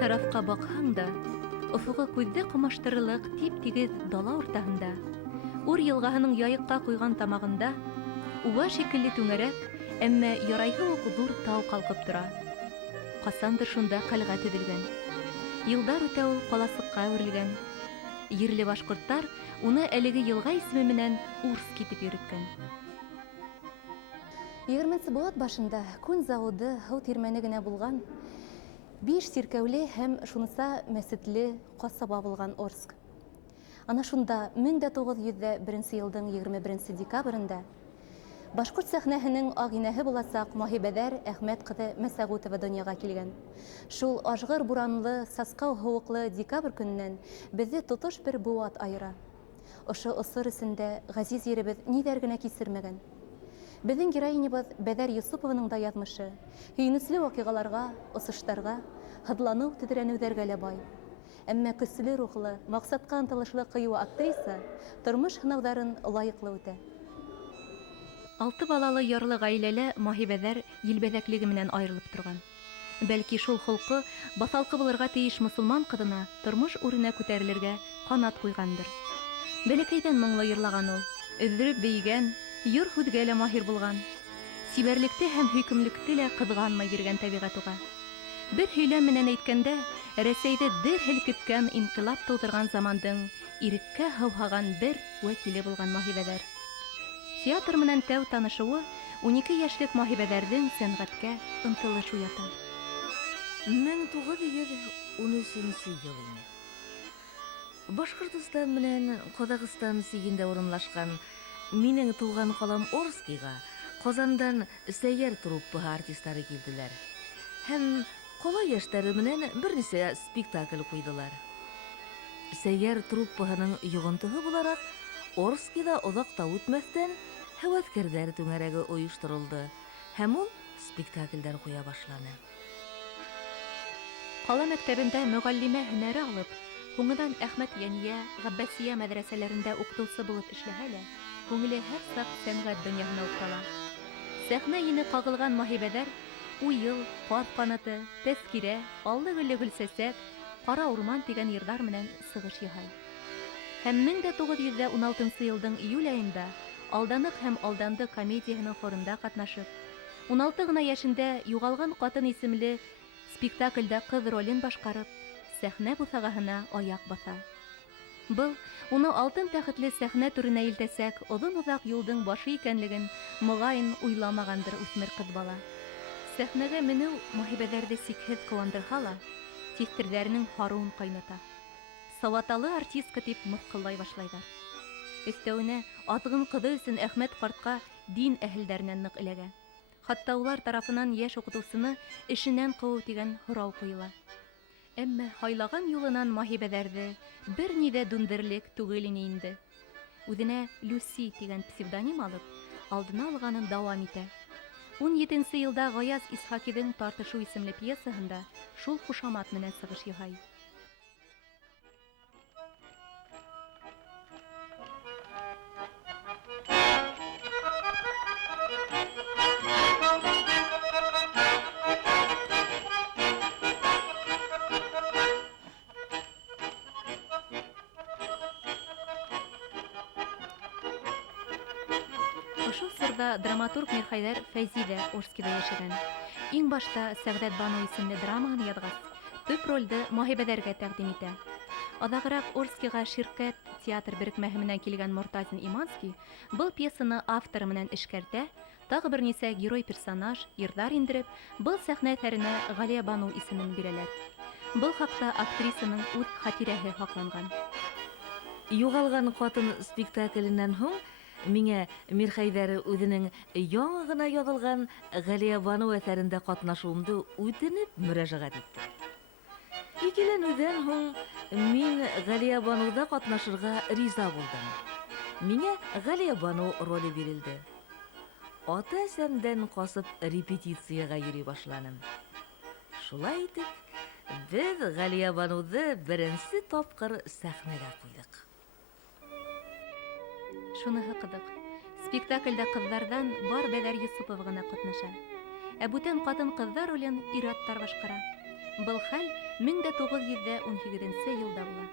тарафҡа баҡһаң да, офоғо күҙҙе ҡамаштырырлыҡ тип-тигеҙ дала уртаһында, Ур йылғаһының яйыҡҡа ҡуйған тамағында, уға шикелле түңәрәк, әммә ярайһы уҡ ҙур тау ҡалҡып тора. Ҡасандыр шунда ҡәлғә төҙөлгән. Йылдар үтә ул ҡаласыҡҡа әүерелгән. Ерле башҡорттар уны әлеге йылға исеме менән Урск итеп йөрөткән. 20 быуат башында күн заводы, һыу тирмәне генә булған, 5 сиркәүле һәм шунса мәсетле ҡасаба булған Орск. Ана шунда 1901 йылдың 21 декабрендә башҡорт сәхнәһенең ағинәһе буласаҡ Маһибәҙәр Әхмәт ҡыҙы Мәсәғүтова донъяға килгән. Шул ажғыр буранлы, сасҡау һыуыҡлы декабрь көнөнән беҙҙе тотош бер быуат айыра. Ошо осор эсендә ғәзиз еребеҙ ниҙәр генә кисермәгән. Беҙҙең героинябыҙ Бәҙәр Йосопованың да яҙмышы һөйөнөслө ваҡиғаларға, осоштарға, һыҙланыу, тетрәнеүҙәргә лә бай. Әммә көслө рухлы, маҡсатҡа ынтылышлы ҡыйыу актриса тормош һынауҙарын лайыҡлы үтә. 6 балалы ярлы ғаиләлә Маһибәҙәр елбәҙәклеге менән айырылып торған. Бәлки шул холҡо баҫалҡы булырға тейеш мосолман ҡыҙына тормош үренә күтәрелергә ҡанат ҡуйғандыр. Бәләкәйҙән моңло йырлаған ул, өҙҙөрөп бейегән, йыр һүҙгә лә маһир булған. Сибәрлекте һәм һөйкөмлөктө лә ҡыҙғанмай биргән тәбиғәт уға. Бер һөйләм менән әйткәндә, Рәсәйҙе дер һелкеткән инҡилап тыуҙырған замандың иреккә һыуһаған бер вәкиле булған Маһибәҙәр. Театр менән тәү танышыуы 12 йәшлек Маһибәҙәрҙең сәнғәткә ынтылыш уята. 1913 йыл ине. Башҡортостан менән Ҡаҙағстан сигендә урынлашҡан минең тыуған ҡалам Орскиға Ҡазандан сәйәр труппаһы артистары килделәр. Һәм ҡала йәштәре менән бер нисә спектакль ҡуйҙылар. Сәйәр труппаһының йоғонтоһо булараҡ Орскиҙа оҙаҡ та үтмәҫтән һәүәҫкәрҙәр түңәрәге ойошторолдо һәм ул спектаклдәр ҡуя башланы. Ҡала мәктәбендә мөғәллимә һөнәре алып, һуңынан Әхмәт Йәнйә, Ғәббәсиә мәҙрәсәләрендә уҡытыусы булып эшләһә лә, күңеле һәр саҡ сәнғәт донъяһына уҡтала. Сәхнә ене ҡағылған Маһибәҙәр «Уйыл», «Ҡаҙ ҡанаты», «Тәҙкирә», «Аллы-гөлле гөлсәсәк», «Ҡара урман» тигән йырҙар менән сығыш яһай. Һәм 1916 йылдың июль айында «Алданыҡ һәм алданды» комедияһының хорында ҡатнашып, 16 ғына йәшендә «Юғалған ҡатын» исемле спектаклдә ҡыҙ ролен башҡарып, сәхнә буҫағаһына аяҡ баҫа. Был уны алтын тәхетле сәхнә түренә илтәсәк оҙон-оҙаҡ юлдың башы икәнлеген моғайын уйламағандыр үҫмер ҡыҙ бала. Сәхнәгә менеү Маһибәҙәрҙе сикһеҙ ҡыуандырһа ла, тиҫтерҙәренең һарыуын ҡайната. Саваталы артистка тип мыҫҡыллай башлайҙар. Өҫтәүенә аҙғын ҡыҙы өсөн Әхмәт ҡартҡа дин әһелдәренән ныҡ эләгә. Хатта улар тарафынан йәш уҡытыусыны эшенән ҡыуыу тигән һорау ҡуйыла. Әммә һайлаған юлынан Маһибәҙәрҙе бер ни ҙә дүндерлек түгел ине инде. Үҙенә Люси тигән псевдоним алып, алдына алғанын дауам итә. 17 йылда Ғаяз Исхаҡиҙың «Тартышыу» исемле пьесаһында шул ҡушамат менән сығыш яһай. Ошол сырҙа драматург Мирхәйҙәр Фәйзи ҙә Орскиҙа йәшәгән. Иң башта Сәғдәт Бану исемле драмаһын яҙғас, төп ролде Маһибәҙәргә тәҡдим итә. Аҙағыраҡ Орскиға Ширкәт театр берекмәһе менән килгән Мортазин Иманский был пьесаны авторы менән эшкәртә, тағы бер нисә герой-персонаж, йырҙар индереп, был сәхнә әҫәренә Ғалиә Бану исемен бирәләр. Был хаҡта актрисаның үҙ хатирәһе һаҡланған. Юғалған ҡатын спектакленән һуң миңә Мирхәйҙәр үҙенең яңы ғына яҙылған Ғалиә Бану әҫәрендә ҡатнашыуымды үтенеп мөрәжәғәт итте. Икеләнеүҙән һуң мин Ғалиә Бануҙа ҡатнашырға риза булдым. Миңә Ғалиә Бану роле бирелде. Ата-әсәмдән ҡасып репетицияға йөрөй башланым. Шулай итеп, беҙ Ғалиә Бануҙы беренсе тапҡыр сәхнәгә ҡуйҙыҡ. Шуныһы ҡыҙыҡ. Спектаклдә ҡыҙҙарҙан бар Бәҙәр Йосопова ғына ҡатнаша. Ә бүтән ҡатын-ҡыҙҙар ролен ир-аттар башҡара. Был хәл 1918 елда була.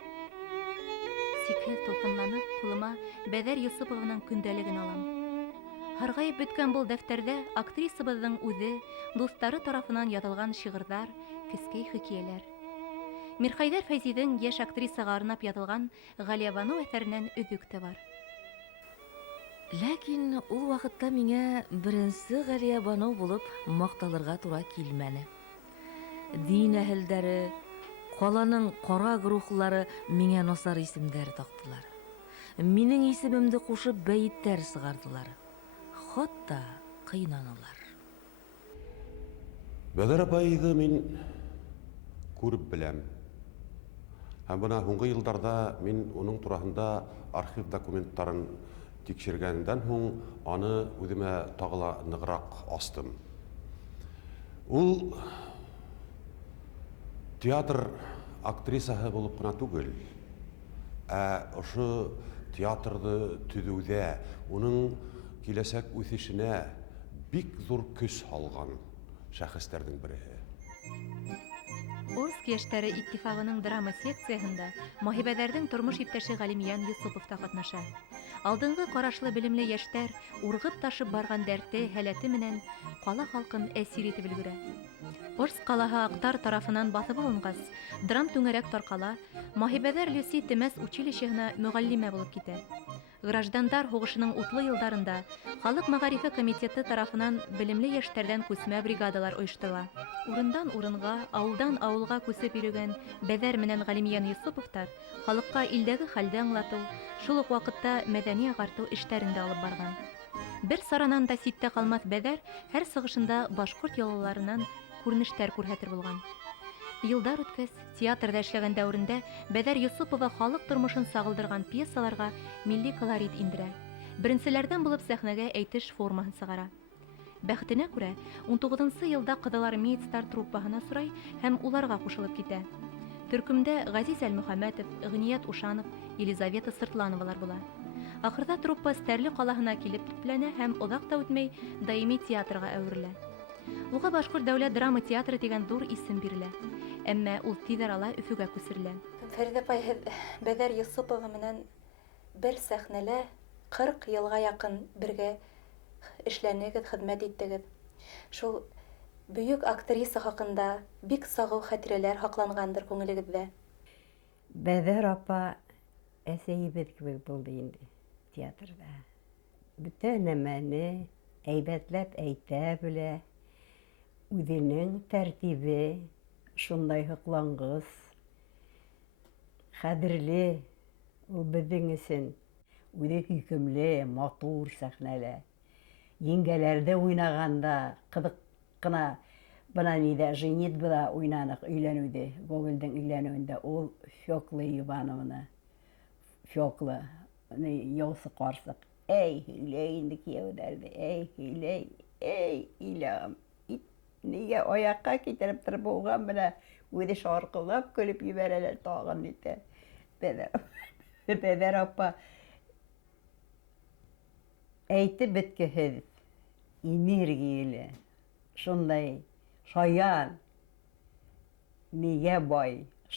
Сикһеҙ тулҡынланып, ҡулыма Бәҙәр Йосопованың көндәлеген алам. Һарғайып бөткән был дәфтәрҙә актрисабыҙҙың үҙе, дуҫтары тарафынан яҙылған шиғырҙар, кескәй хикәйәләр. Мирхәйҙәр Фәйзиҙең йәш актрисаға арнап яҙылған Ғалиябаныу әҫәренән өҙөк тә бар. Ләкин ул ваҡытта миңә беренсе Ғәлиябаныу булып маҡталырға тура килмәне. Дин әһелдәре, ҡаланың ҡара грухлары миңә насар исемдәр таҡтылар. Минең исемемде ҡушып бәйеттәр сығарҙылар. Хатта ҡыйнанылар. Бәҙәр апайҙы мин күреп беләм. Һәм бына һуңғы йылдарда мин уның тураһында архив документтарын тикшергәндән һуң аны үҙемә тағы ла нығыраҡ астым. Ул театр актрисаһы булып ҡына түгел, ошо театрды төҙөүҙә, уның киләсәк үҫешенә бик ҙур көс һалған шәхестәрҙең береһе. Орск йәштәре иттифағының драма секцияһында Маһибәҙәрҙең тормош иптәше Ғалимйан Йосопов та ҡатнаша. Алдынғы ҡарашлы белемле йәштәр урғып ташып барған дәрте, һәләте менән ҡала халҡын әсир итеп өлгөрә. Орск ҡалаһы аҡтар тарафынан баҫып алынғас, драм түңәрәк тарҡала, Маһибәҙәр Люси Темәс училищеһына мөғәллимә булып китә. Граждандар һуғышының утлы йылдарында Халыҡ мәғарифы комитеты тарафынан белемле йәштәрҙән күсмә бригадалар ойошторола. Урындан урынға, ауылдан ауылға күсеп йөрөгән Бәҙәр менән Ғалимйан Йосоповтар халыҡҡа илдәге хәлде аңлатыу, шул уҡ ваҡытта мәҙәни ағартыу эштәрендә алып барған. Бер саранан да ситтә ҡалмаҫ Бәҙәр һәр сығышында башҡорт йолаларынан күренештәр күрһәтер булған. Йылдар үткәс, театрда эшләгән дәүрендә Бәҙәр Йосопова халыҡ тормошон сағылдырған пьесаларға милли колорит индерә. Беренселәрҙән булып сәхнәгә әйтеш формаһын сығара. Бәхетенә күрә, 19-нсы йылда Ҡыҙылар Мейстар труппаһына сорай һәм уларға ҡушылып китә. Төркөмдә Ғәзиз Әлмөхәмәтов, Ғиниәт Ушанов, Елизавета Сыртлановалар була. Ахырҙа труппа Стәрле ҡалаһына килеп төпләнә һәм оҙаҡ та үтмәй даими театрға әүерелә. Уға Башҡорт дәүләт драма театры тигән ҙур исем бирелә. Әммә ул тиҙ арала Өфөгә күсерелә. Фәридә апай, һеҙ Бәҙәр Йосопова менән бер сәхнәлә 40 йылға яҡын бергә эшләнегеҙ, хеҙмәт иттегеҙ. Шул бөйөк актриса хаҡында бик сағыу хәтирәләр һаҡланғандыр күңелегеҙҙә. Бәҙәр апа әсәйебеҙ кеүек булды инде театрҙа. Бөтә нәмәне әйбәтләп әйтә белә. Үҙенең тәртибе шундай һоҡланғыс, ҡәҙерле ул беҙҙең өсөн. Үҙе һөйкөмлө, матур сәхнәлә. Еңгәләрҙе уйнағанда, ҡыҙыҡ ҡына бына ниҙә «Женитьбада» уйнаныҡ өйләнеүҙе, Гогольдың өйләнеүендә ул Фёкла Ивановна, Фёкла, яусы ҡарсыҡ. Әй, һөйләй инде кейәүҙәрҙе, әй, һөйләй, әй, иләм. Нигә аяҡҡа китереп тороп булған менә үҙе шарҡылдап көлөп ебәрәләр тағын итә. Бәҙәр апа әйтеп бөткөһөҙ, энергияле, шундай шаян, мигә бай,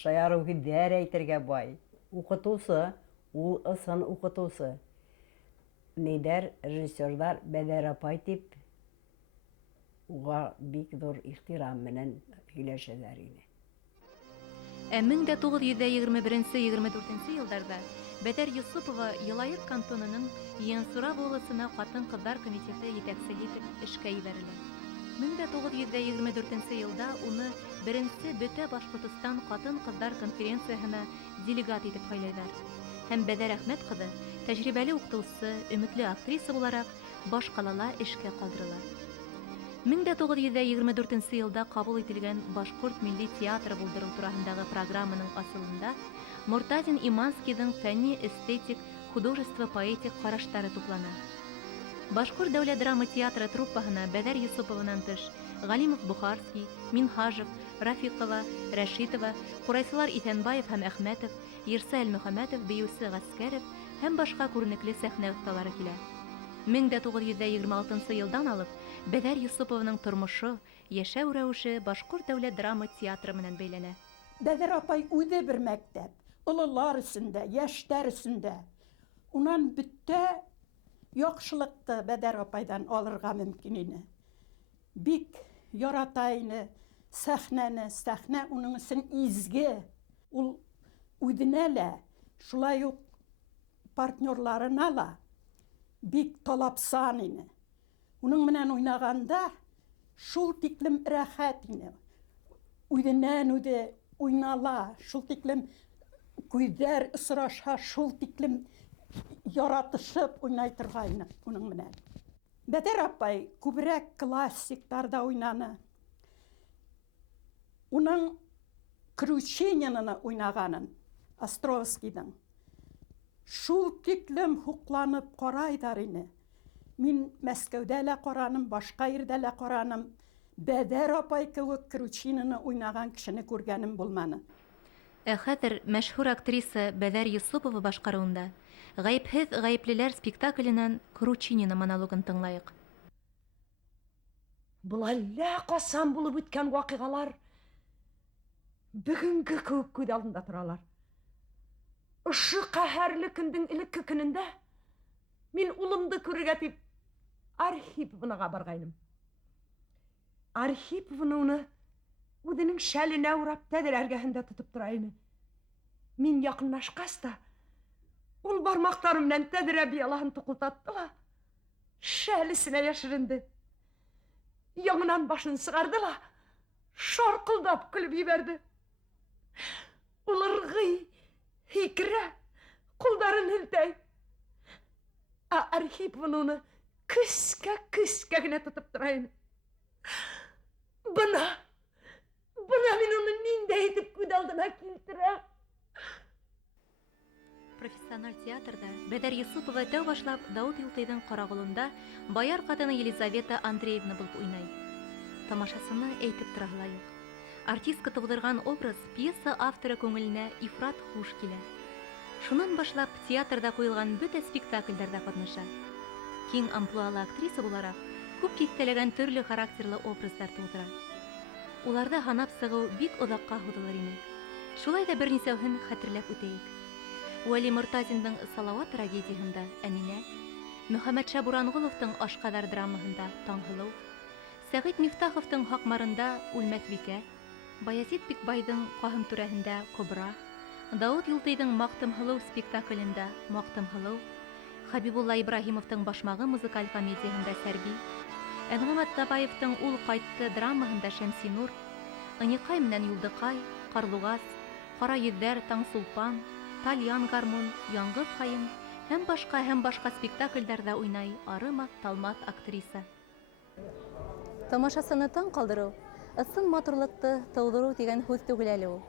шаяр үгеҙҙәр әйтергә бай. Уҡытыусы, ул ысын уҡытыусы. Нейҙәр, режиссерҙар Бәҙәр апай тип уға бик ҙур ихтирам менән һөйләшәләр ине. 1921-24 йылдарҙа Бәҙәр Йосопова Йылайыр кантонының Йенсура волосына ҡатын-ҡыҙҙар комитеты етәксеһе итеп эшкә ебәрелә. 1924 йылда уны беренсе Бөтә Башҡортостан ҡатын-ҡыҙҙар конференцияһына делегат итеп һайлайҙар. Һәм Бәҙәр Әхмәт ҡыҙы, тәжрибәле уҡытыусы, өмөтлө актриса булараҡ баш ҡалала эшкә ҡалдырыла. 1924 йылда ҡабул ителгән Башҡорт милли театры булдырыу тураһындағы программаның асылында Мортазин Иманскийҙың фәнни, эстетик, художество, поэтик ҡараштары туплана. Башҡорт дәүләт драма театры труппаһына Бәҙәр Йосопованан тыш Ғалимов Бухарский, Минһажев, Рафиҡова, Рәшитова, Ҡурайсылар Иҫәнбаев һәм Әхмәтов, Ерса Әлмөхәмәтов, Бейеүсе Ғәскәров һәм башҡа күренекле сәхнә оҫталары килә. 1926 йылдан алып Бәҙәр Йосопованың тормошо, йәшәү рәүеше Башҡорт дәүләт драма театры менән бәйләнә. Бәдер апай үҙе бер мәктәп, ололар өсөндә, йәштәр өсөндә. Унан бөттә яҡшылыҡты Бәдер апайдан алырға мөмкин ине. Бик ярата ине сәхнәне, сәхнә уның өсөн изге. Ул үҙенә лә, шулай уҡ партнерларына ла бик талапсан ине. Уның менән уйнағанда шул тиклем рәхәт ине. Үҙенән үҙе уйнала, шул тиклем күҙҙәр осраша, шул тиклем яратышып уйнай торғайны уның менән. Бәдер апай күберәк классиктарда уйнаны. Уның Кручининаны уйнағанын, Островскийдың, шул тиклем хуҡланып ҡарайҙар ине. Мин Мәскәүҙә лә ҡараным, башҡа ерҙә лә ҡараным. Бәдер апай кеүек Кручинины уйнаған кешене күргәнем булманы. Ә хәҙер мәшһүр актриса Бәҙәр Йосопова башҡарыуында «Ғәйепһеҙ ғәйеплеләр» спектакленән Кручинина монологын тыңлайыҡ. Был әллә ҡасан булып үткән ваҡиғалар бөгөнгө кеүек күҙ алдында торалар. Ошо ҡәһәрле көндөң элекке көнөндә мин улымды күрергә тип Архиповнаға барғайным. Архиповна уны үҙенең шәленә урап тәҙрә эргәһендә тотоп тора ине. Мин яҡынлашҡас та, ул бармаҡтары менән тәҙрә биялаһын туҡылтатты ла, шәл эсенә йәшеренде. Яңынан башын сығарҙы ла, шарҡылдап көлөп ебәрҙе. Ул ырғый, һикерә, ҡулдарын һелтәй. Архиповна уны көскә генә тотоп тора ине. Бына мин уны ниндәй итеп күҙ алдына килтерәм. Профессиональ театрда Бәдәр Йосопова тәү башлап Дауыт Юлтайҙың ҡарағолонда баяр ҡатыны Елизавета Андреевна булып уйнай. Тамашасыны әйтеп тораһы ла юҡ. Артистка тыуҙырған образ пьеса авторы күңеленә ифрат хуш килә. Шунан башлап театрда ҡуйылған бөтә спектаклдәрҙә ҡатнаша. Киң амплуалы актриса булараҡ, күп киҫтәләгән төрлө характерлы образдар тыуҙыра. Уларҙы һанап сығыу бик оҙаҡҡа һуҙылыр ине. Шулай ҙа бер нисәүһен хәтерләп үтәйек. Вәли Мортазиндың «Салауат» трагедияһында Әминә, Мөхәммәтшә Буранғоловтың «Ашҡаҙар» драмаһында Таңһылыу, Сәғит Мифтаховтың «Һаҡмарында» Үлмәҫ Бикә, Баязит Бикбайҙың «Ҡаһым түрәһендә» Кобра, Дауыт Юлтайҙың «Маҡтымһылыу» спектаклендә Маҡтымһылыу, Хабибулла Ибраһимовтың «Башмағы» музыкаль комедияһында Сәрби, Әнғәмәт Табаевтың «Ул ҡайтты» драмаһында Шәмсинур, Ынйыҡай менән Юлдыҡай, Ҡарлуғас, Ҡара йөҙҙәр, Таңсулпан, Тальян гармун, Яңғыҙ ҡайын һәм башҡа спектаклдәрҙә уйнай арымаҫ талмаҫ актриса. Тамашасыны таң ҡалдырыу, ысын матурлыҡты тыуҙырыу тигән һүҙ түгел әле ул.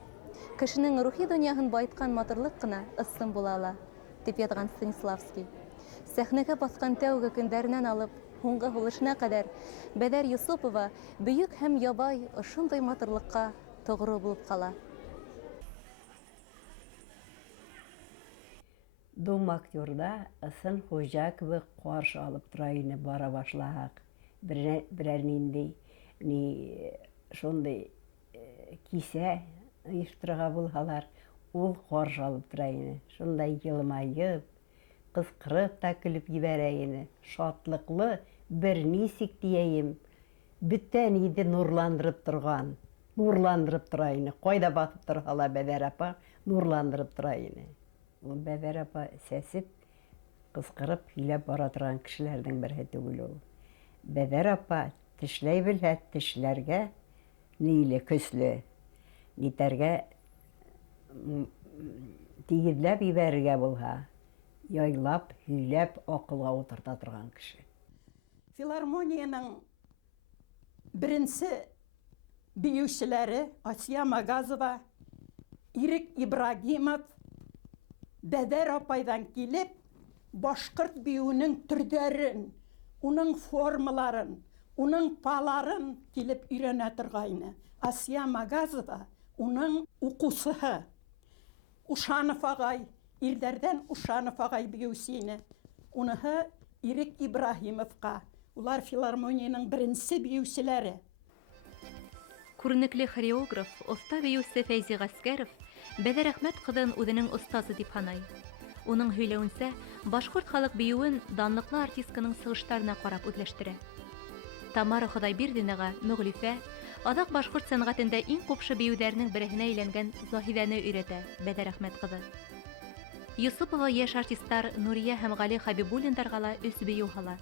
Кешенең рухи донъяһын байытҡан матурлыҡ ҡына ысын була ала, тип яҙған Станиславский. Сәхнәгә баҫҡан тәүге көндәренән алып, һуңғы һулышына ҡәҙәр Бәдәр Йосопова бөйөк һәм ябай ошондай матурлыҡҡа тоғро булып ҡала. Дом актерда ысын хужа кеүек ҡаршы алып тора ине бара башлаһаҡ. Берәр ниндәй шундай кисә ойоштороға булһалар, ул ҡаршы алып тора ине. Шундай йылмайып, ҡысҡырып та көлөп ебәрә ине. Шатлыҡлы, бер нисек тиәйем, бөтә ниҙе нурландырып торған. Нурландырып тора ине. Ҡайҙа баҫып торһа ла Бәҙәр апа нурландырып тора ине. Ул Бәҙәр апа сәсеп, ҡысҡырып һөйләп бара торған кешеләрҙең берһе түгел ул. Бәҙәр апа тешләй белһә, тешләргә ниле, көслө, нитәргә, тигеҙләп ебәрергә булһа, яйлап, һөйләп, аҡылға ултырта торған кеше. Филармонияның беренсе бейеүселәре Асия Магазова, Ирек Ибрагимов, Бәҙәр апайҙан килеп, башҡорт бейеүенең төрҙәрен, уның формаларын, уның паларын килеп өйрәнә торғайны. Асия Магазова уның уҡыусыһы. Ушанов ағай, ирҙәрҙән Ушанов ағай бейеүсе ине. Уныһы Ирек Ибраһимовҡа. Улар филармонияның беренсе бейеүселәре. Күренекле хореограф, оста биюсе Фәйзи Гаскәров Бәдер Әхмәт кызын үзенең остазы дип һанай. Уның һөйләвенсә, башкорт халык биюен данлыклы артистканың сыгыштарына карап үзләштерә. Тамара Ходайбирдинага Мөглифә, адак башкорт сәнгатендә иң купшы биюләрнең беренә әйләнгән Заһидәне өйрәтә Бәдер Әхмәт кызы. Юсупова яшь артистлар Нурия һәм Гали Хабибуллиндарга ла өс бию һала.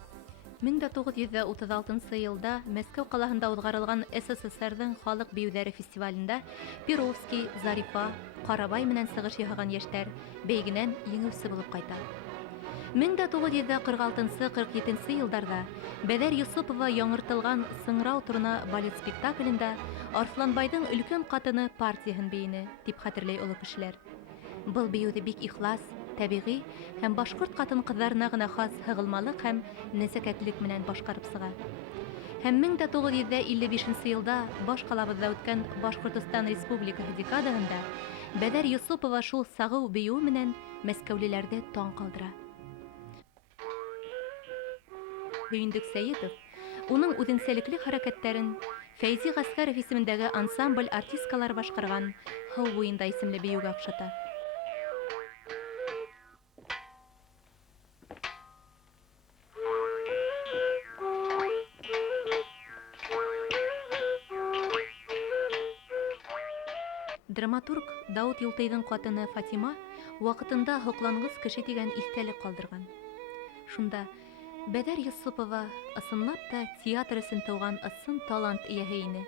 1936 елда Мәскәү калаһында узгарылган СССРның халык биюләре фестивалендә Перовский, Зарифа, Карабай менән сыгыш яһаган яшьтәр бәйгенән еңүче булып кайта. 1946-47 елларда Бәдәр Юсупова яңыртылган Сыңрау турына балет спектаклендә Арсланбайдың өлкән катыны партияһын бейне, дип хәтерләй олы кешеләр. Был биюде бик ихлас, табигый һәм башкорт катын-кызларына гына хас һыгылмалык һәм нәзакәтлек менән башкарып сыга. Һәм 1955 елда баш калабызда үткән Башкортстан Республикасы декадаһында Бәдәр Юсупова шул сагыу бию менән мәскәүлеләрдә таң калдыра. Бөендек Сәетов уның үзенчәлекле хәрәкәтләрен Фәйзи Гаскәров исемендәге ансамбль артисткалар башкарган «Һыу буенда» исемле биюгә охшата. Драматург Дауд Юлтайдың катыны Фатима вакытында хоклангыс кеше дигән истәлек калдырган. Шунда Бәдәр Юсупова ысынлап та театр өсөн тыуган ысын талант ияһе ине.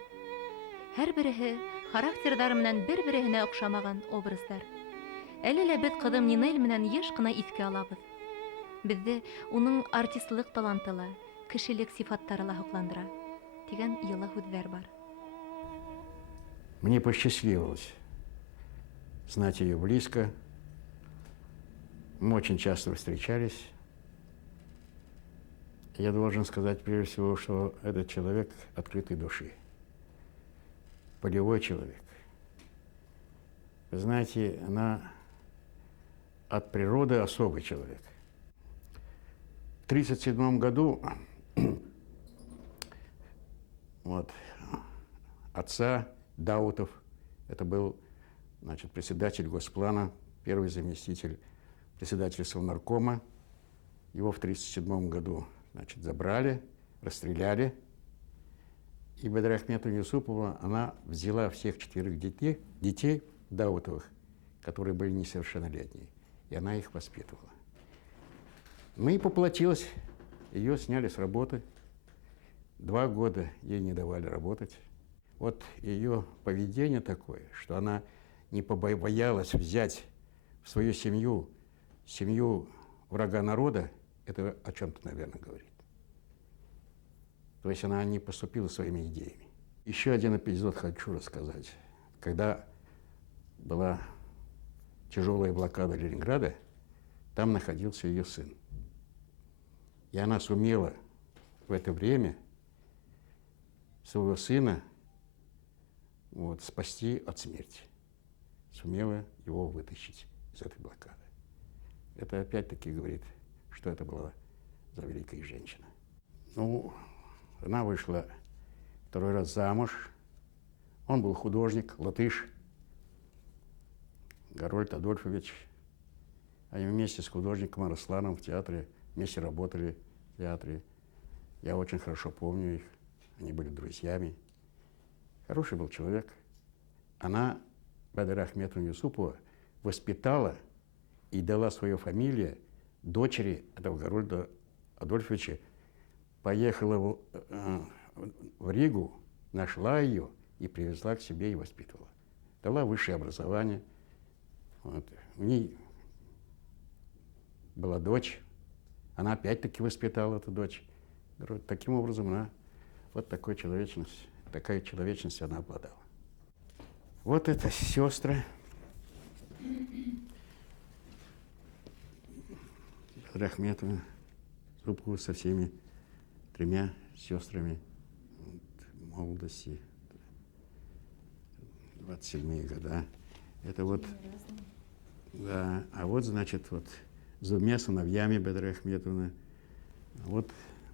Һәр береһе характерҙары менән бер-береһенә оҡшамаған образдар. Әле лә беҙ ҡыҙым Нинель менән йыш ҡына иҫкә алабыҙ. Беҙҙе уның артистлыҡ таланты ла, кешелек сифаттары ла һоҡландыра, тигән йылы һүҙҙәр бар. Мне посчастливилось знать ее близко. Мы очень часто встречались. Я должен сказать прежде всего, что этот человек открытой души, полевой человек. Вы знаете, она от природы особый человек. В 1937 году вот, отца Даутов, это был, значит, председатель Госплана, первый заместитель председателя Совнаркома. Его в 1937 году, значит, забрали, расстреляли. И Бәдер Әхмәтовна Юсупова, она взяла всех 4 детей Даутовых, которые были несовершеннолетние, и она их воспитывала. Ну и поплатилась, ее сняли с работы. 2 года ей не давали работать. Вот ее поведение такое, что она не побоялась взять в свою семью врага народа, это о чем-то, наверное, говорит. То есть она не поступила своими идеями. Еще один эпизод хочу рассказать. Когда была тяжелая блокада Ленинграда, там находился ее сын. И она сумела в это время своего сына спасти от смерти. Сумела его вытащить из этой блокады. Это опять-таки говорит, что это была за великая женщина. Ну, она вышла 2 раз замуж. Он был художник, латыш, Гарольд Адольфович. Они вместе с художником Арсланом в театре, вместе работали в театре. Я очень хорошо помню их. Они были друзьями. Хороший был человек. Она, Бәдер Әхмәтовна Юсупова, воспитала и дала свою фамилию дочери этого Гарольда Адольфовича. Поехала в Ригу, нашла ее и привезла к себе и воспитывала. Дала высшее образование. Вот. У ней была дочь. Она опять-таки воспитала эту дочь. Таким образом, она вот такая человечность она обладала. Вот это сестры. Бәдер Әхмәтовна Юсупова со всеми 3 сестрами в молодости, 27-е года. Это вот, да, а вот, значит, вот с 2 сыновьями Бәдер Әхмәтовна. Вот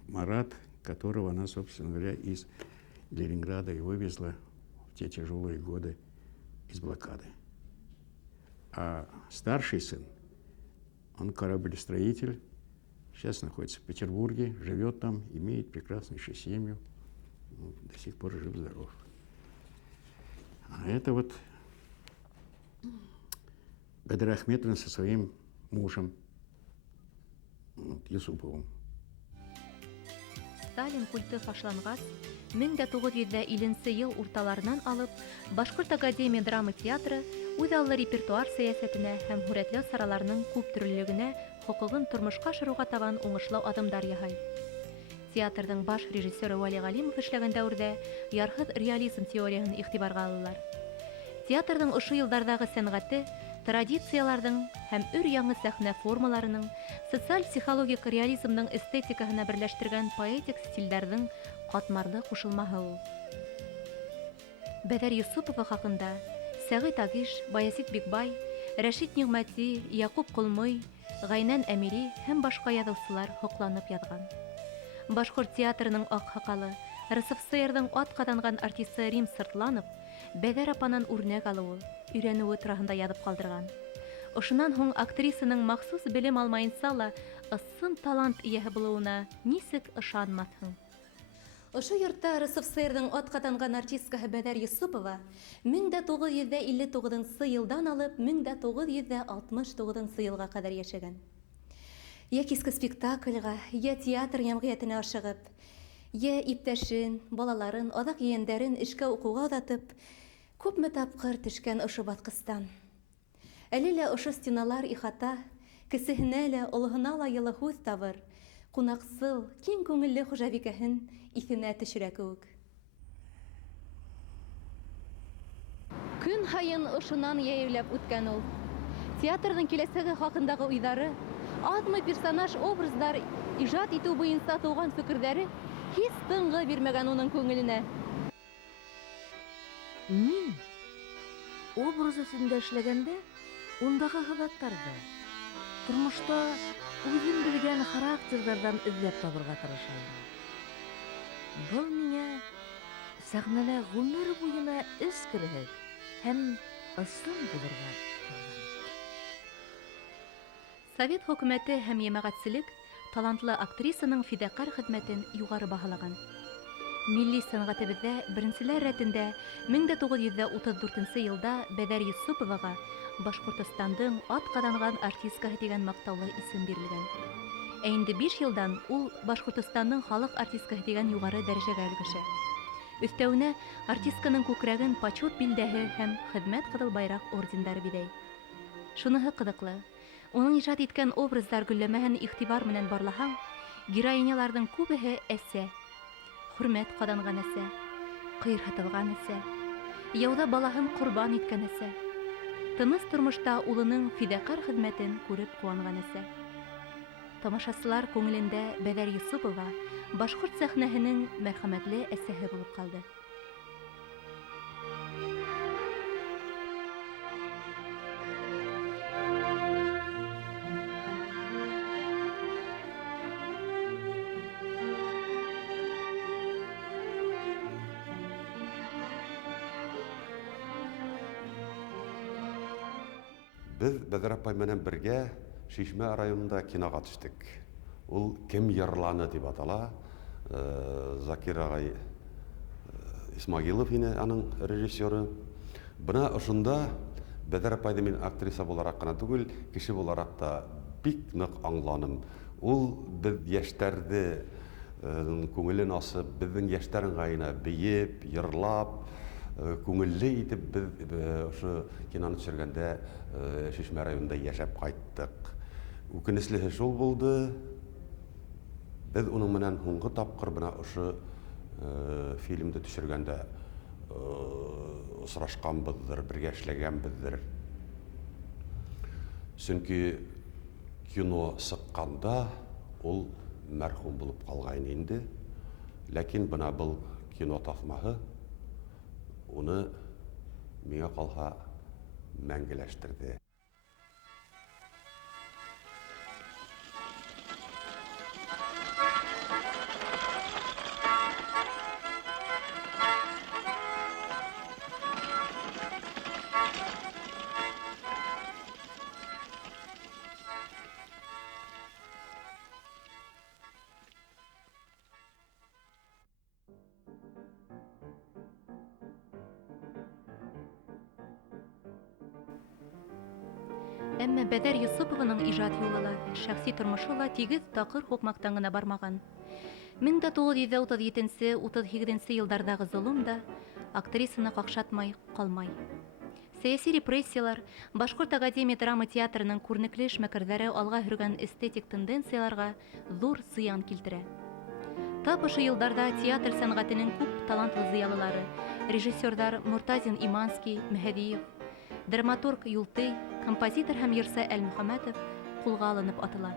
Марат, которого она, собственно говоря, из Ленинграда и вывезла в те тяжелые годы из блокады. А старший сын, он кораблестроитель, сейчас находится в Петербурге, живет там, имеет прекраснейшую семью, до сих пор жив-здоров. А это вот Бедер Ахметовна со своим мужем Юсуповым. Сталин культы фашланғас, 1950 ел урталарынан алып, Башкорт Академия драма театры үҙ аллы репертуар сәйәсәтенә һәм һүрәтләү сараларының күп төрлөлөгөнә хоҡуғын тормошҡа ашырыуға табан уңышлау аҙымдар яһай. Театрҙың баш режиссеры Вали Ғалимов эшләгән дәүрҙә ярһыҙ реализм теорияһын иғтибарға алалар. Театрҙың ошо йылдарҙағы сәнғәте традицияларҙың һәм өр-яңы сәхнә формаларының, социаль-психологик реализмның эстетикаһына берләштергән поэтик стилдәрҙең ҡатмарлы ҡушылмаһы ул. Бәҙәр Йосопова хаҡында Сәғит Агиш, Баязит Бикбай, Рәшит Ниғмәти, Яҡуп Ҡолмой, Ғайнан Әмири һәм башҡа яҙыусылар һоҡланып яҙған. Башҡорт театрының аҡ һаҡалы, РСФСР-ҙың ат ҡаҙанған артисы Рим Сыртланов Бәҙәр апанан үрнәк алыуы, өйрәнеүе тураһында яҙып ҡалдырған. Ошонан һуң актрисаның махсус белем алмайынса ла ысын талант эйәһе булыуына нисек ышанмаҫһың? Ошо йортта РСФСР-ҙың ат ҡаҙанған артисткаһы Бәҙәр Йосопова 1959 йылдан алып 1969 йылға ҡәҙәр йәшәгән. Йә киске спектаклгә, йә театр йәмғиәтенә ашығып, йә иптәшен, балаларын, аҙаҡ ейәндәрен эшкә уҡыуға оҙатып, күпме тапҡыр төшкән ошо баҫҡыстан. Әле лә ошо стеналар ихата, кесеһенә лә, олоһона ла йылы һүҙ табыр, ҡунаҡсыл, киң күңелле хужабикәһен иҫенә төшөрә кеүек. Көн һайын ошонан йәйеүләп үткән ул. Театрҙың киләсәге хаҡындағы уйҙары, аҙмы персонаж образдар ижад итеү буйынса тыуған фекерҙәре һис тынғы бирмәгән уның күңеленә. Мин образ өҫтөндә эшләгәндә, ундағы һыҙаттарҙы, тормошта үҙем белгән характерҙарҙан эҙләп табырға тырышам. Был миңә сәхнәлә ғүмер буйына эскерһеҙ һәм ысын булырға ярҙам итте. Совет хөкүмәте һәм йәмәғәтселек талантлы актрисаның фиҙаҡәр хеҙмәтен юғары баһалаған. Милли сәнғәтебеҙҙә беренселәр рәтендә 1934 йылда Бәҙәр Йосоповаға Башҡортостандың ат ҡаҙанған артисткаһы тигән маҡтаулы исем бирелгән. Ә инде 5 йылдан ул Башҡортостандың халыҡ артисткаһы тигән юғары дәрәжәгә өлгәшә. Өҫтәүенә артистканың күкрәген почет билдәһе һәм хеҙмәт ҡыҙыл байраҡ ордендары биҙәй. Шуныһы ҡыҙыҡлы, уның ижад иткән образдар гөлләмәһен иғтибар менән барлаһаң, героиняларҙың күбеһе әсә. Хөрмәт ҡаҙанған әсә, ҡыйырһытылған әсә, яуҙа балаһын ҡорбан иткән әсә, тыныс тормошта улының фиҙаҡәр хеҙмәтен күреп ҡыуанған әсә. Тамашасылар күңелендә Бәҙәр Йосопова башҡорт сәхнәһенең мәрхәмәтле әсәһе булып ҡалды. Без Бәҙәр апай менән бергә Шишмә районында киноға төштөк. Ул «Кем йырланы» дип атала. Закир ағай Исмагилов ине аның режиссеры. Бына ошонда Бәҙәр апайды мин актриса булараҡ ҡына түгел, кеше булараҡ та бик ныҡ аңланым. Ул беҙ йәштәрҙе күңелен асып, беҙҙең йәштәр ыңғайына бейеп, йырлап, күңелле итеп беҙ ошо киноны төшөргәндә Шишмә районында йәшәп ҡайттык. Үкенеслеһе шул булды. Беҙ уның менән һуңғы тапҡыр бына ошо фильмды төшөргәндә осрашҡанбыҙҙыр, бергә эшләгәнбеҙҙер. Сөнки кино сыҡҡанда ул мәрхүм булып ҡалғайны инде. Ләкин бына был кино таҫмаһы уны миңә ҡалһа мәңгеләштерҙе. Әмма Бәдәр Йосупованың ижад юлы ла, шәхси тормышы ла тигез тақыр хукмактан гына бармаган. 1937-38 елдардағы золым да актрисаны қақшатмай қалмай. Сәяси репрессиялар, Башқұрт Академия драма театрының күрнекле эшмәкәрләре алга һөргән эстетик тенденцияларга зур зыян килтерә. Тап ошо елдарда театр сәнгатенең күп талантлы зыялылары, режиссерлар Муртазин Иманский, Мәһәдиев, драматург Юлтый, композитор һәм йырсы Әл-Мөхәммәтов кулга алынып атыла.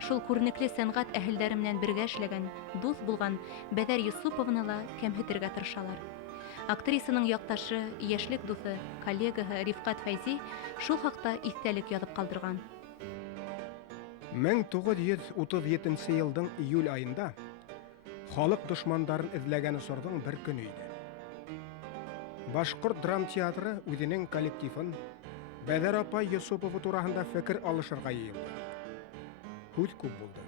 Шул күрнекле сәнгать әһелләре менән бергә эшләгән, дус булган Бәдәр Йосуповны ла кәмһетергә тырышалар. Актрисаның якташы, яшьлек дусы, коллегаһы Рифкат Фәйзи шул хакта истәлек язып калдырган. 1937 елдың июль айында халык дошмандарын эзләгән осордың бер көне иде. Башкорт драм театры үзенең коллективын Бәдәр апай Йосупова турасында фикер алышырга йыелды. Һүз күп булды.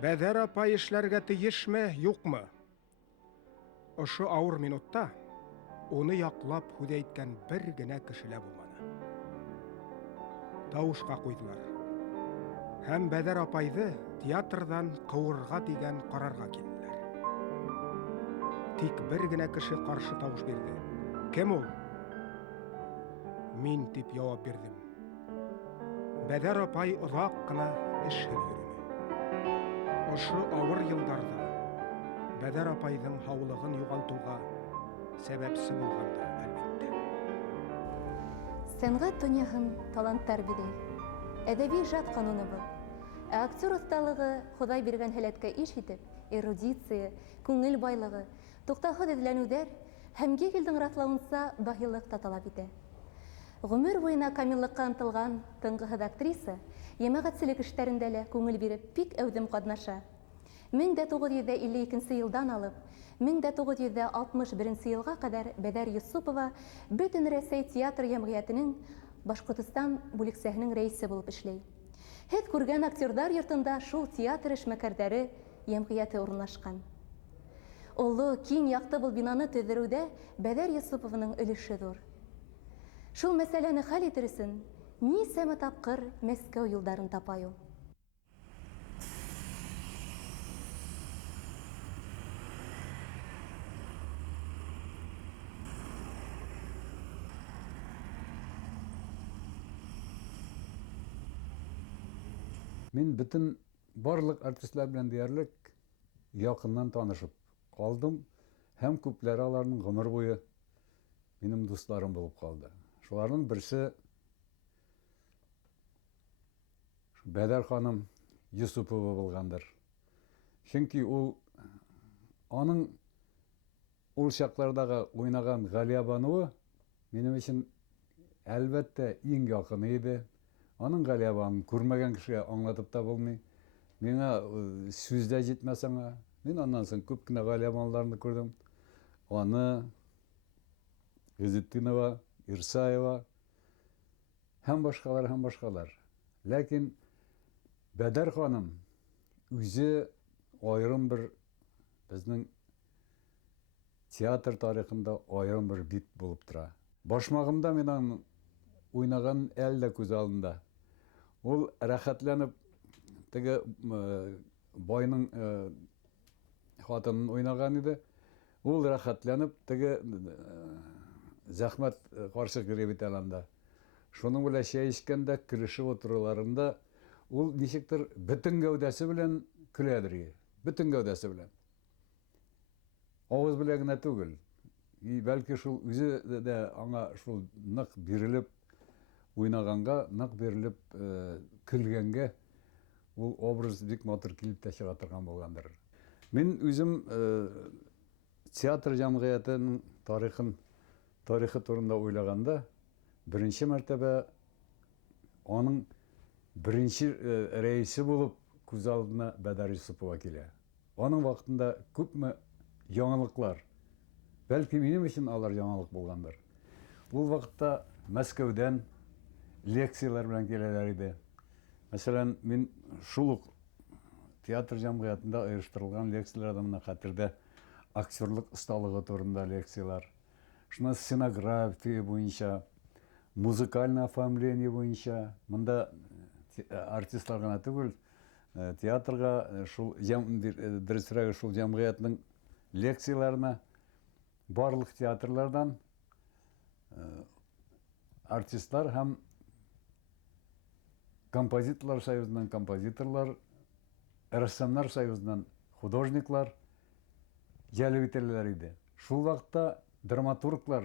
Бәдәр апай эшләргә тиешме, юкмы? Ошо авыр минутта уны яклап һүз әйткән бер генә кешелә булмады. Тавышка куйдылар. Һәм Бәдәр апайды театрдан кыурга дигән карарга килделәр. Тик бер генә кеше каршы тавыш бирде. Кем ул? Мин дип җавап бирдем. Бәдәр апай озак кына эшһез йөрүне. Ошо авыр елдарда Бәдәр апайдың һаулыгын югалтуга сәбәпсе булгандыр, әлбәттә. Сәнгать дөньяһын таланттар бидәй. Әдәби ижад кануны был. Ә актер осталыгы Ходай биргән һәләткә иш итеп, эрудиция, күңел байлыгы, туктаһыз эзләнүдәр һәм Гегельдең раславынса даһилык та талап итә. Гомер буена камиллыкка ынтылган тыңгыһыҙ актриса йәмәғәтселек эштәрендә лә күңел биреп бик әүҙем ҡатнаша. 1952 елдан алып, 1961 елға ҡәҙәр Бәдәр Йосупова бөтөн Рәсәй театр йәмғиәтенең Башҡортостан бүлексәһенең рәйесе булып эшләй. Һеҙ күргән актерҙар йортонда шул театр эшмәкәрҙәре йәмғиәте урынлашҡан. Оло, киң яҡты был бинаны төҙөрөүҙә Бәдәр Йосупованың өлөшө ҙур. Шул мәсьәләне хәл итер өсөн нисәмә тапҡыр Мәскәү юлдарын тапай ул. Мин бүтін барлык артистлар белән диярлек якыннан танышып калдым һәм күпләре аларның гомер буе минем дусларым булып калды. Шуларның берсе Бәдәр ханым Йосупова булгандыр. Чөнки ул аның ул чаклардагы уйнаган Галия Бануы минем өчен әлбәттә иң якыны иде. Аның Галия Бануын күрмәгән кешегә аңлатып та булмый. Миңа сүз дә җитмәс аңа. Мин аннан соң күп кенә Галия Бануларны күрдем. Аны Гызеттинова, Ирсаева һәм башкалар. Ләкин Бәдәр ханым үзе айрым бер безнең театр тарихында айрым бер бит булып тора. Башмагымда минем уйнаган әлдә күз алдында. Ул рәхәтләнеп теге байның хатынын уйнаган иде. Ул рәхәтләнеп теге зәхмәт каршы кире бит аланда. Шуның белән чәй эчкәндә, кирешеп утыруларында ул ничектер бөтен гәүдәсе белән көләдер. Бөтен гәүдәсе белән. Авыз белән генә түгел. Бәлки шул үзе дә аңа шул нык бирелеп уйнаганга, нык бирелеп көлгәнгә ул образ бик матур килеп тә чыга торган булгандыр. Мин үзем театр җәмгыятенең тарихы турында уйлаганда, беренче мәртәбә аның беренче рәисе булып күз алдына Бәдәр Йосупова килә. Аның вакытында күпме яңалыклар. Бәлки минем өчен алар яңалык булгандыр. Ул вакытта Мәскәүдән лекциялар белән киләләр иде. Мәсәлән, мин шул ук театр җәмгыятендә оештырылган лекцияләрдә менә хәтердә актерлык осталыгы турында лекциялар. Шуңа сценография буенча, музыкальный оформление бойынша. Мында артистлар гына түгел, театрга шул дөресрәге шул җәмгыятьнең лекцияларына барлык театрлардан артистлар һәм композиторлар союзынан композиторлар, рәссамнар союзынан художниклар җәлеп ителәләр иде. Шул вакытта драматурглар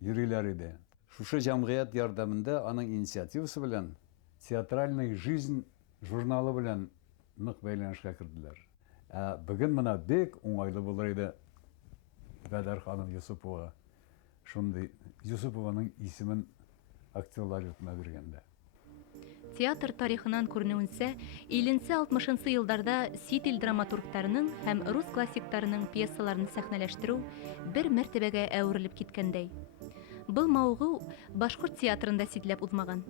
йөриләр иде. Шушы җәмгыять ярдәмендә аның инициативасы белән театральная жизнь журналы белән нык бәйләнешкә керделәр. Бүген моны бик уңайлы булыр иде Бәдәр ханым Юсупова. Шундый Юсупованың исемен актерлар йортына биргәндә. Театр тарихынан күренүенсә, 50-60 елларда сит ил драматургларының һәм рус классиктарының пьесаларын сәхнәләштерү бер мәртәбәгә әверелеп киткәндәй. Был маугу башкорт театрында ситләп узмаган.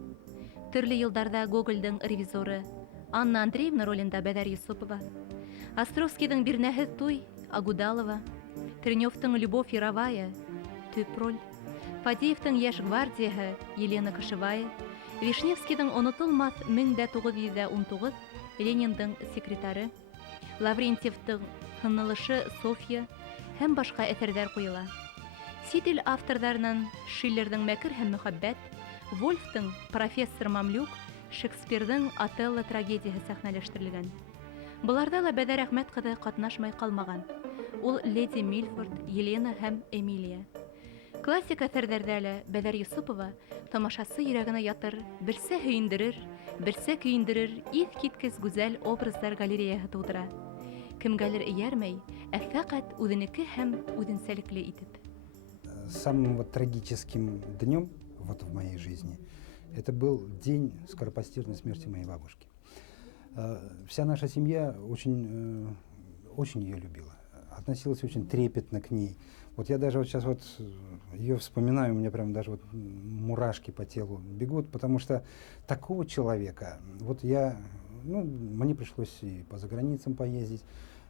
Төрле елларда Гогольдың ревизоры, Анна Андреевна ролендә Бәдәр Юсупова, Островскийдың Бирнәһез туй, Агудалова, Тренёвтың Любовь Яровая, төп роль, Фадеевтың Яшь гвардияһы, Елена Кошевая, Вишневскийдың онытылмас 1919, Лениндың секретары, Лаврентьевтың Хынылышы Софья һәм башка әсәрләр куела. Сит ил авторларынан Шиллердің Мәкер һәм мөхәббәт, Вольфтың Профессор Мамлюк, Шекспирдың Отелло трагедияһы сәхнәләштерелгән. Буларда ла Бәдәр Әхмәт кызы катнашмай калмаган. Ул Леди Мильфорд, Елена һәм Эмилия. Классик әсәрләрдә лә Бәдәр Юсупова тамашасы йөрәгенә ятыр, берсә һөендерер, берсә көендерер иҫ киткес гүзәл образдар галереяһы тудыра. Кемгәлер эйәрмәй, ә фәҡәт үҙенеке һәм үҙенсәлекле итеп. Самым вот трагическим днем вот в моей жизни это был день скоропостижной смерти моей бабушки. Вся наша семья очень ее любила, относилась очень трепетно к ней. Вот я даже вот сейчас вот ее вспоминаю, у меня прям даже вот мурашки по телу бегут, потому что такого человека, вот мне пришлось и по заграницам поездить,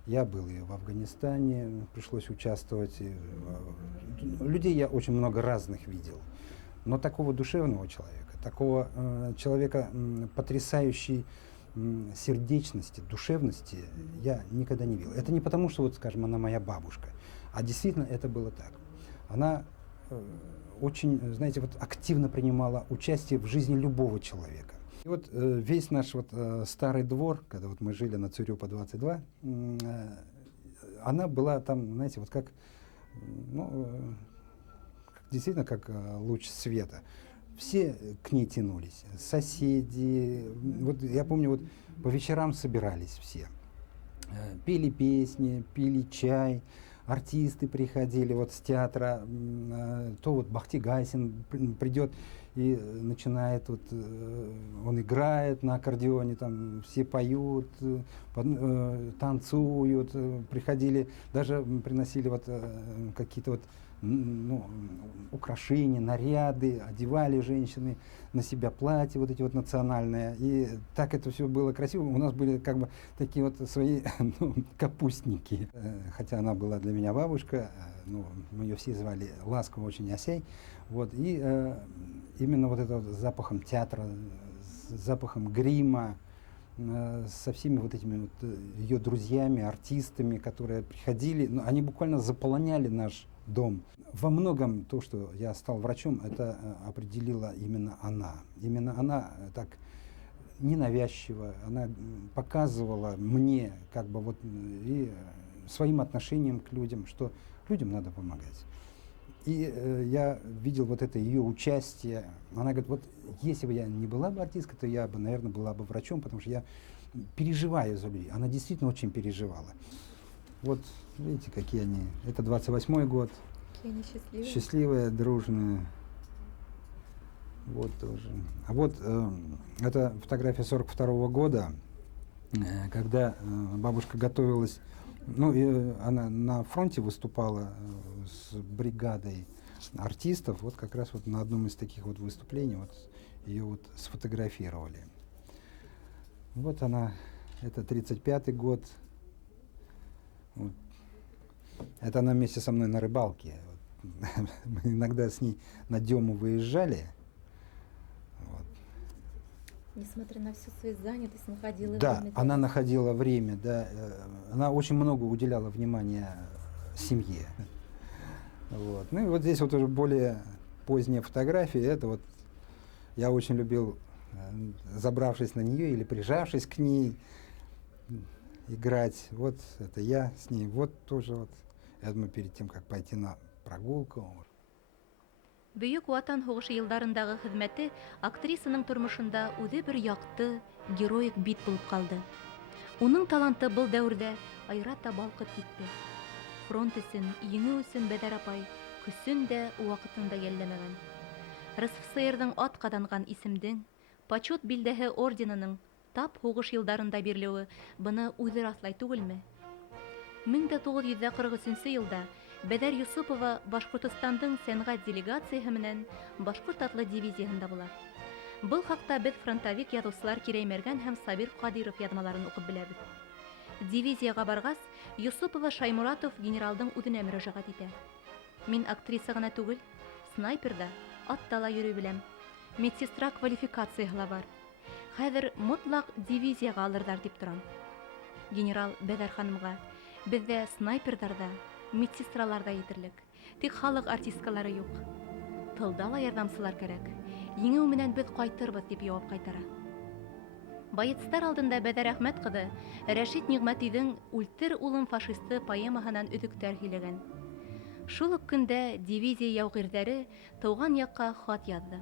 я был и в Афганистане, пришлось участвовать. Людей я очень много разных видел, но такого душевного человека, такого человека потрясающей сердечности, душевности я никогда не видел. Это не потому, что, вот, скажем, она моя бабушка, а действительно это было так. Она очень, знаете, вот активно принимала участие в жизни любого человека. И вот весь наш вот старый двор, когда вот мы жили на Цюрюпа 22, она была там, знаете, вот как, действительно как луч света. Все к ней тянулись, соседи. Вот я помню, вот по вечерам собирались все, пели песни, пили чай, артисты приходили вот с театра, то вот Бахти Гайсин придет и начинает, вот, он играет на аккордеоне, там все поют, танцуют, приходили, даже приносили вот какие-то вот украшения, наряды, одевали женщины на себя платья вот эти вот национальные, и так это все было красиво. У нас были как бы такие вот свои капустники, хотя она была для меня бабушка, мы ее все звали ласково очень Осей, вот, и именно вот это вот запахом театра, запахом грима, со всеми вот этими вот ее друзьями, артистами, которые приходили, они буквально заполоняли наш дом. Во многом то, что я стал врачом, это определила именно она. Именно она так ненавязчиво, она показывала мне как бы вот и своим отношением к людям, что людям надо помогать. И я видел вот это ее участие. Она говорит, вот если бы я не была бы артисткой, то я бы, наверное, была бы врачом, потому что я переживаю за людей. Она действительно очень переживала. Вот видите, какие они. Это 28-й год. Какие они счастливые. Счастливые, дружные. Вот тоже. А вот это фотография 42-го года, когда бабушка готовилась. И она на фронте выступала с бригадой артистов. Вот как раз вот на одном из таких вот выступлений вот ее вот сфотографировали. Вот она, это 35-й год. Вот. Это она вместе со мной на рыбалке. Мы иногда с ней на Дему выезжали. Вот. Несмотря на всю свою занятость, находила Да, время. она находила время, да. Она очень много уделяла внимания семье. Вот. Ну и вот здесь вот уже более поздние фотографии. Это вот я очень любил, забравшись на нее или прижавшись к ней, играть. Вот это я с ней. Вот тоже вот. Это мы перед тем, как пойти на прогулку. Бөек Ватан һугышы йылдарындагы хезмәте актрисаның тормышында үзе бер якты, героик бит булып калды. Уның таланты был дәүрдә айрата балкып китте. Фронт өсөн, еңү өсөн Бәдәр апай көсөн дә, вакытында йәлләмәгән. РСФСРның ат каданган исемдең, почет билдәһе орденының тап һугыш йылдарында бирелүе быны үзе раслай түгелме? 1943 елда Бәдәр Юсупова Башкортостандың сәнгать делегацияһы менән Башкорт атлы дивизияһында була. Был хакта без фронтовик язучылар Кирәймәргән һәм Сабир Кадиров язмаларын укып беләбез. Дивизияга баргас, Юсупова Шаймуратов генералдың үзенә мөрәҗәгать итә. Мин актриса гына түгел, снайперда, атта ла йөрөй беләм. Медсестра квалификацияһы бар. Хәзер мотлак дивизияга алырдар дип торам. Генерал Бәдәр ханымга, бездә снайпердарда, медсестраларда етерлек. Тик халык артисткалары юк. Тылда ла ярдәмчылар кирәк. Еңү менән без кайтырбыз дип җавап кайтара. Баяцтар алдында Бәдәр Әхмәт кызы Рәшит Нигъмәтиҙең «Үлтер улым фашисты» поэмаһынан өҙөктәр һөйләгән. Шул ук көндә дивизия яугирҙәре тыуған яҡҡа хат яҙҙы.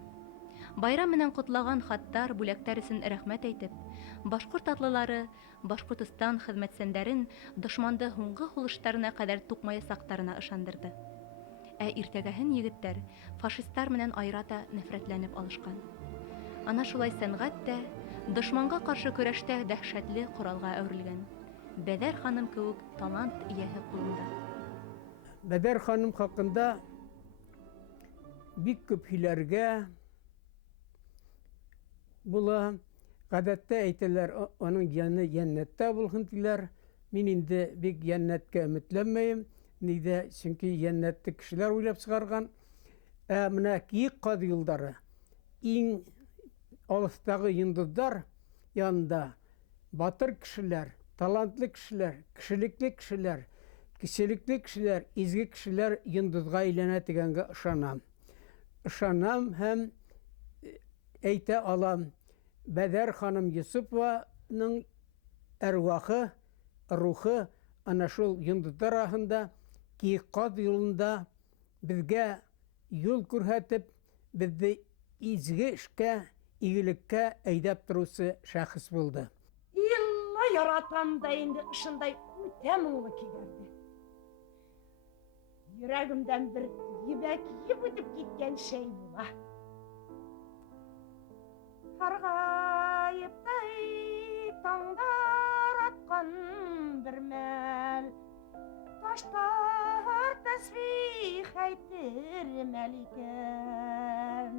Байрам менән ҡотлаган хаттар, бүләктәр өсөн рәхмәт әйтеп, башҡорт атлылары Башҡортостан хеҙмәтсәндәрен дошманды һуңғы һулыштарына ҡәҙәр туҡмаясаҡтарына ышандырҙы. Ә иртәгәһен егеттәр фашистар менән айрата нәфрәтләнеп алышҡан. Ана шулай сәнғәт тә дошманға ҡаршы көрәштә дәһшәтле ҡоралға әүерелгән. Бәдәр ханым кеүек талант эйәһе ҡулында. Бәдәр ханым хаҡында бик күп һөйләргә була. Гадәттә әйтәләр, аның яны йәннәттә булһын диләр. Мин инде бик йәннәткә өметләнмәйем. Нидә, чөнки йәннәтте кешеләр уйлап сығарған. Менә Киек ҡаҙ юлдары иң алыҫтағы йондоҙҙар янында батыр кешеләр, талантлы кешеләр, кешелекле кешеләр, кешелекле кешеләр, изге кешеләр йондоҙға әйләнә дигәнгә ышанам. Ышанам һәм әйтә алам. Бәдәр ханым Юсупованың әрвахы, рухы ана шул йондоҙҙар араһында, Киек ҡаҙ юлында беҙгә юл күрһәтеп, беҙҙе изге эшкә, игелеккә әйҙәп тороусы шәхес булды. Илла яратам да инде ышындай үтә мұңлы килерде. Йөрәгемдән бер ебәк еп үтеп киткән шәй була. Һарғайыптай таңдар атҡан бер мәл, таштар тәсбих әйтер мәл икән.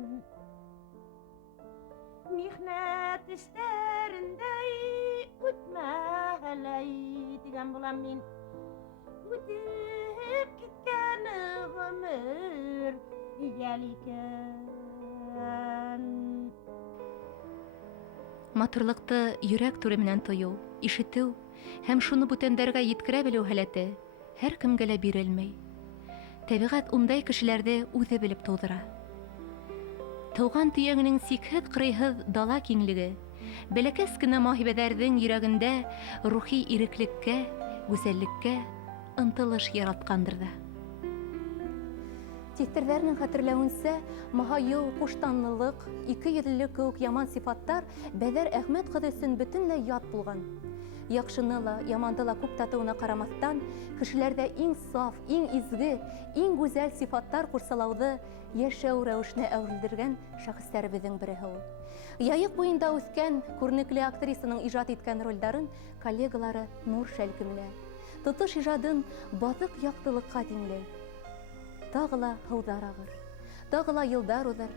Михнәт эстәрендәй үтмәһәләй дигән булам мин. Үтеп киткән ғүмер игәл икән. Матурлыҡты йөрәк түре менән тойоу, ишетеү һәм шуны бүтәндәргә еткерә белеү һәләте һәр кемгә лә бирелмәй. Тәбиғәт ундай кешеләрҙе үҙе белеп тыуҙыра. Тыуған төйәңнең сикһеҙ-ҡырыйһыҙ дала киңлеге, бәләкәс кенә маһибәҙәрҙең йөрәгендә рухи иреклеккә, гүзәллеккә ынтылыш яратҡандыр ҙа. Тиҫтерҙәрнең хәтерләүенсә, маһайыу, ҡуштанлылыҡ, икейөҙлөлөк кеүек яман сифаттар Бәҙәр Әхмәт ҡыҙы өсөн бөтөнләй ят булған. Яҡшыны ла, яманды ла күп татыуына ҡарамаҫтан, кешеләрҙә иң саф, иң изге, иң гүзәл сифаттар ҡурсалауҙы йәшәү рәүешенә әүерелдергән шәхестәребеҙҙең береһе ул. Яйыҡ буйында үҫкән, күренекле актрисаның ижад иткән ролдарын коллегалары нур шәлкемлә. Тотош ижадын баҙыҡ яҡтылыҡҡа тиңләй. Тағы ла һыуҙар ағыр, тағы ла йылдар уҙыр.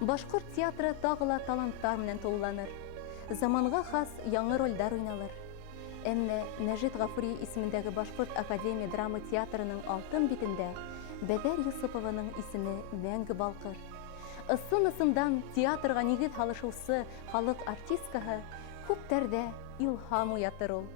Башҡорт театры тағы ла таланттар менән тулыланыр. Заманға хас яңы ролдәр уйналыр. Әммә Мәжит Ғафури исемендәге Башҡорт академия драма театрының алтын битендә Бәдәр Юсупованың исеме мәңгі балқыр. Ысын-ысындан театрға нигеҙ һалышыусы халыҡ артисткаһы күптәрҙә илһам уятыр ул.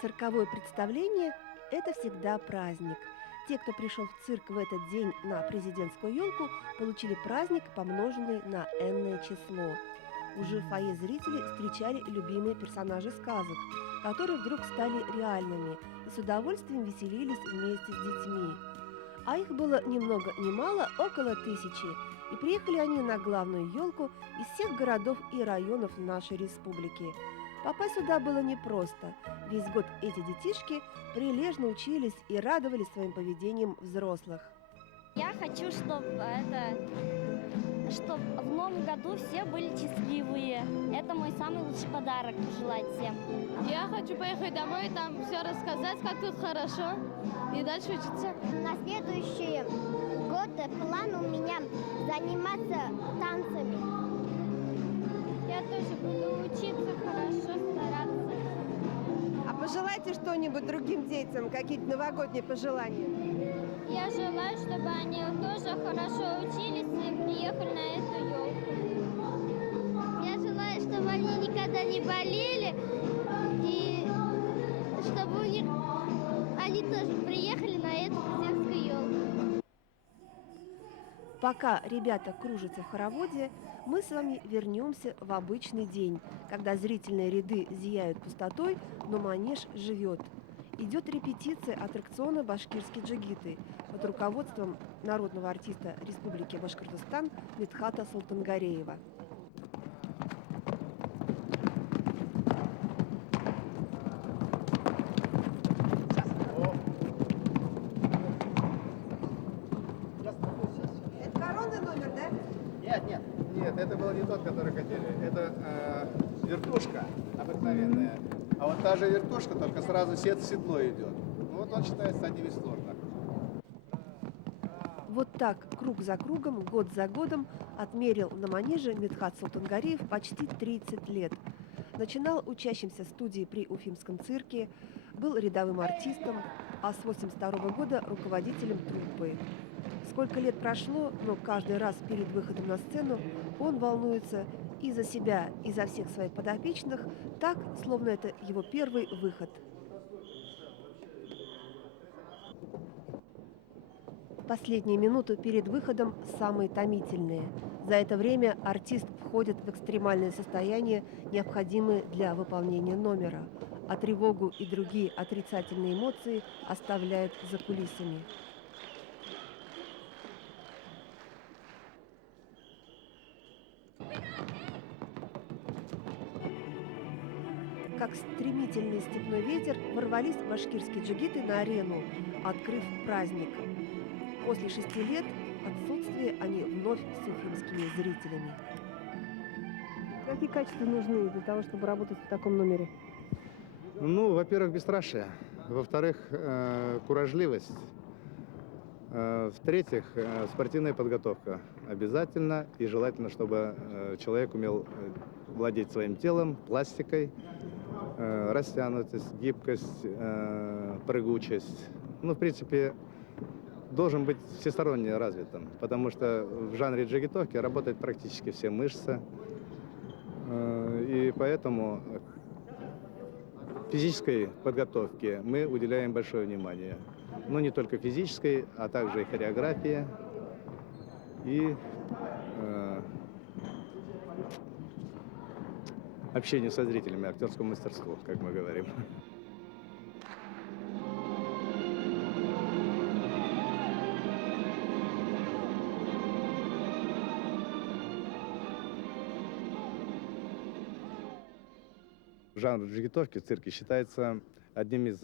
Цирковое представление – это всегда праздник. Те, кто пришел в цирк в этот день на президентскую елку, получили праздник, помноженный на энное число. Уже в фойе зрители встречали любимые персонажи сказок, которые вдруг стали реальными и с удовольствием веселились вместе с детьми. А их было ни много ни мало, около 1000, и приехали они на главную елку из всех городов и районов нашей республики. Попасть сюда было непросто. Весь год эти детишки прилежно учились и радовали своим поведением взрослых. Я хочу, чтобы в новом году все были счастливые. Это мой самый лучший подарок пожелать всем. Я хочу поехать домой, там все рассказать, как тут хорошо, и дальше учиться. На следующий год план у меня заниматься танцами. Я тоже буду учиться хорошо, стараться. А пожелайте что-нибудь другим детям, какие-то новогодние пожелания. Я желаю, чтобы они тоже хорошо учились и приехали на эту елку. Я желаю, чтобы они никогда не болели, и чтобы они тоже приехали на эту президентскую елку. Пока ребята кружатся в хороводе, мы с вами вернемся в обычный день, когда зрительные ряды зияют пустотой, но манеж живет. Идет репетиция аттракциона «Башкирские джигиты» под руководством народного артиста Республики Башкортостан Медхата Султангареева. Это коронный номер, да? Нет, это был не тот, который хотели. Это вертушка обыкновенная. А вот та же вертушка, только сразу седло идет. Ну, вот он считается одним из сложных. Вот так, круг за кругом, год за годом отмерил на манеже Медхат Султангареев почти 30 лет. Начинал учащимся студии при Уфимском цирке, был рядовым артистом, а с 1982 года руководителем труппы. Сколько лет прошло, но каждый раз перед выходом на сцену он волнуется и за себя, и за всех своих подопечных, так, словно это его первый выход. Последние минуты перед выходом самые томительные. За это время артист входит в экстремальное состояние, необходимое для выполнения номера, а тревогу и другие отрицательные эмоции оставляют за кулисами. Как стремительный степной ветер ворвались башкирские джигиты на арену, открыв праздник. После 6 лет отсутствия они вновь с уфимскими зрителями. Какие качества нужны для того, чтобы работать в таком номере? Ну, во-первых, бесстрашие. Во-вторых, куражливость. В-третьих, спортивная подготовка. Обязательно и желательно, чтобы человек умел владеть своим телом, пластикой, растянутость, гибкость, прыгучесть. Ну, в принципе, должен быть всесторонне развитым, потому что в жанре джигитовки работают практически все мышцы. И поэтому физической подготовке мы уделяем большое внимание. Но не только физической, а также и хореографии, и общению со зрителями, актерскому мастерству, как мы говорим. Жанр джигитовки в цирке считается одним из